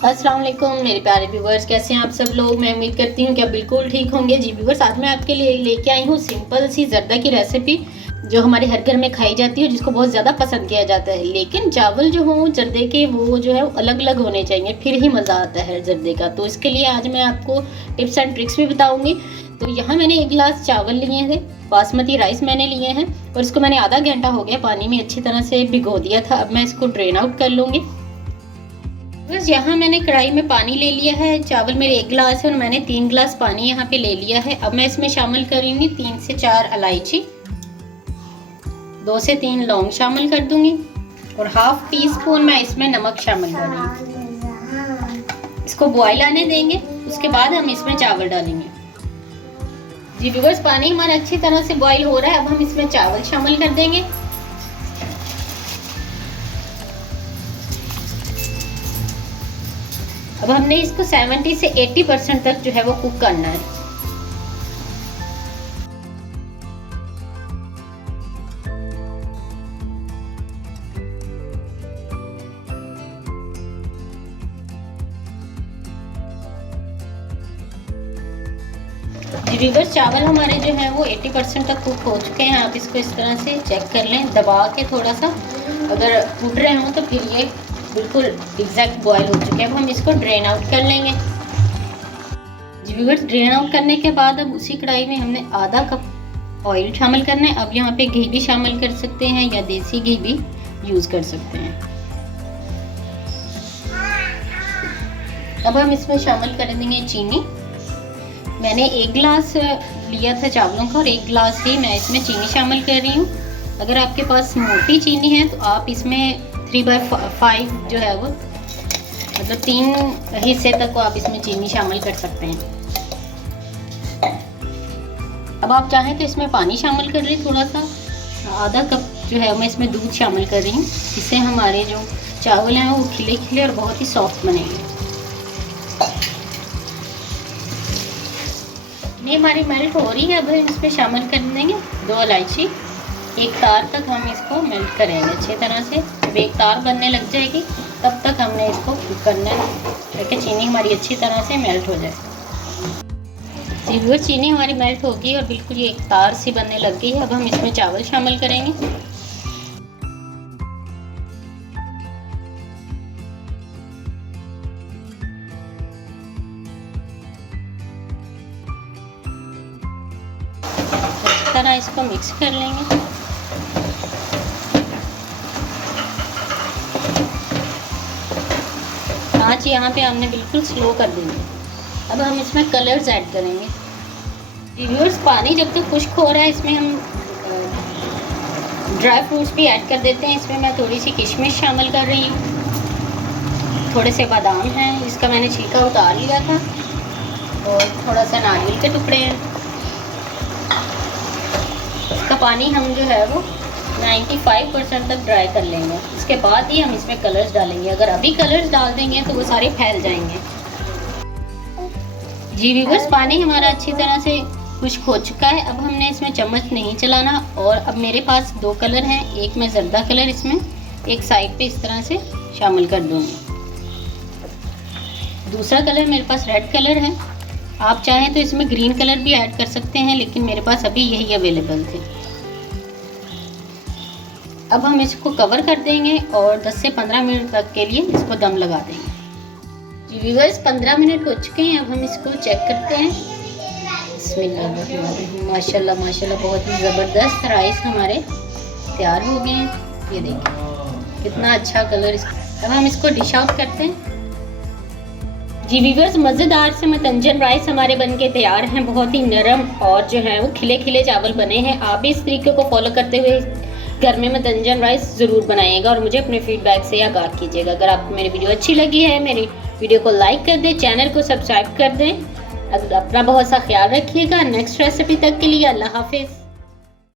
अस्सलाम वालेकुम मेरे प्यारे व्यूवर्स, कैसे हैं आप सब लोग। मैं उम्मीद करती हूँ कि आप बिल्कुल ठीक होंगे। जी व्यूवर्स, आज मैं आपके लिए लेके आई हूँ सिंपल सी जर्दा की रेसिपी जो हमारे हर घर में खाई जाती है, जिसको बहुत ज़्यादा पसंद किया जाता है। लेकिन चावल जो हो जर्दे के वो जो है अलग अलग होने चाहिए, फिर ही मज़ा आता है जर्दे का। तो इसके लिए आज मैं आपको टिप्स एंड ट्रिक्स भी बताऊँगी। तो यहाँ मैंने 1 गिलास चावल लिए थे, बासमती राइस मैंने लिए हैं और इसको मैंने आधा घंटा हो गया पानी में अच्छी तरह से भिगो दिया था। अब मैं इसको ड्रेन आउट कर लूँगी। बस यहाँ मैंने कढ़ाई में पानी ले लिया है। चावल मेरे 1 गिलास है और मैंने 3 गिलास पानी यहाँ पे ले लिया है। अब मैं इसमें शामिल करूँगी 3 से 4 इलायची, 2 से 3 लौंग शामिल कर दूंगी और हाफ टी स्पून मैं इसमें नमक शामिल करूँगी। इसको बॉयल आने देंगे, उसके बाद हम इसमें चावल डालेंगे। जी व्यूअर्स, पानी हमारा अच्छी तरह से बॉयल हो रहा है। अब हम इसमें चावल शामिल कर देंगे। अब हमने इसको 70 से 80% तक जो है वो कुक करना है। व्यूअर्स, चावल हमारे जो है वो 80% तक कुक हो चुके हैं। आप इसको इस तरह से चेक कर लें, दबा के थोड़ा सा। अगर फूट रहे हो तो फिर ये बिल्कुल एग्जैक्ट बॉयल हो चुके हैं। अब हम इसको ड्रेन आउट कर लेंगे। जी व्यूअर्स, ड्रेन आउट करने के बाद अब उसी कढ़ाई में हमने आधा कप ऑयल शामिल करना है। अब यहाँ पे घी भी शामिल कर सकते हैं या देसी घी भी यूज़ कर सकते हैं। अब हम इसमें शामिल कर देंगे चीनी। मैंने 1 गिलास लिया था चावलों का और 1 गिलास ही मैं इसमें चीनी शामिल कर रही हूँ। अगर आपके पास मोटी चीनी है तो आप इसमें 3/5 जो है वो मतलब 3 हिस्से तक को आप इसमें चीनी शामिल कर सकते हैं। अब आप चाहें तो इसमें पानी शामिल कर रही हैं, थोड़ा सा आधा कप जो है मैं इसमें दूध शामिल कर रही हूँ। इससे हमारे जो चावल हैं वो खिले खिले और बहुत ही सॉफ्ट बनेंगे। ये हमारी मेल्ट हो रही है। अब हम इसमें शामिल कर देंगे 2 इलायची। 1 तार तक हम इसको मेल्ट करेंगे अच्छी तरह से। जब 1 तार बनने लग जाएगी तब तक हमने इसको कुक करना है ताकि चीनी हमारी अच्छी तरह से मेल्ट हो जाए। जी व्यूअर्स, चीनी हमारी मेल्ट हो गई और बिल्कुल ये 1 तार सी बनने लग गई है। अब हम इसमें चावल शामिल करेंगे। इस तरह इसको मिक्स कर लेंगे। आँच यहाँ पे हमने बिल्कुल स्लो कर देंगे। अब हम इसमें कलर्स ऐड करेंगे। व्यूअर्स, पानी जब तक खुश्क हो रहा है इसमें हम ड्राई फ्रूट्स भी ऐड कर देते हैं। इसमें मैं थोड़ी सी किशमिश शामिल कर रही हूँ, थोड़े से बादाम हैं, इसका मैंने छिलका उतार लिया था, और थोड़ा सा नारियल के टुकड़े हैं। इसका पानी हम जो है वो 95% तक ड्राई कर लेंगे। इसके बाद ही हम इसमें कलर्स डालेंगे। अगर अभी कलर्स डाल देंगे तो वो सारे फैल जाएंगे। जी व्यूअर्स, पानी हमारा अच्छी तरह से खुश्क हो चुका है। अब हमने इसमें चम्मच नहीं चलाना। और अब मेरे पास 2 कलर हैं। एक मैं जर्दा कलर इसमें एक साइड पे इस तरह से शामिल कर दूँगी। दूसरा कलर मेरे पास रेड कलर है। आप चाहें तो इसमें ग्रीन कलर भी ऐड कर सकते हैं, लेकिन मेरे पास अभी यही अवेलेबल थे। अब हम इसको कवर कर देंगे और 10 से 15 मिनट तक के लिए इसको दम लगा देंगे। जी व्यूअर्स, 15 मिनट हो चुके हैं। अब हम इसको चेक करते हैं। बिस्मिल्लाह, माशाल्लाह माशाल्लाह, बहुत ही ज़बरदस्त राइस हमारे तैयार हो गए हैं। ये देखिए कितना अच्छा कलर। अब हम इसको डिश आउट करते हैं। जी व्यूअर्स, मज़ेदार से मतंजन राइस हमारे बनके तैयार हैं। बहुत ही नरम और जो है वो खिले खिले चावल बने हैं। आप भी इस तरीके को फॉलो करते हुए घर में मतंजन राइस ज़रूर बनाइएगा और मुझे अपने फीडबैक से आगाह कीजिएगा। अगर आपको मेरी वीडियो अच्छी लगी है, मेरी वीडियो को लाइक कर दें, चैनल को सब्सक्राइब कर दें। अपना बहुत सा ख्याल रखिएगा। नेक्स्ट रेसिपी तक के लिए अल्लाह हाफिज़।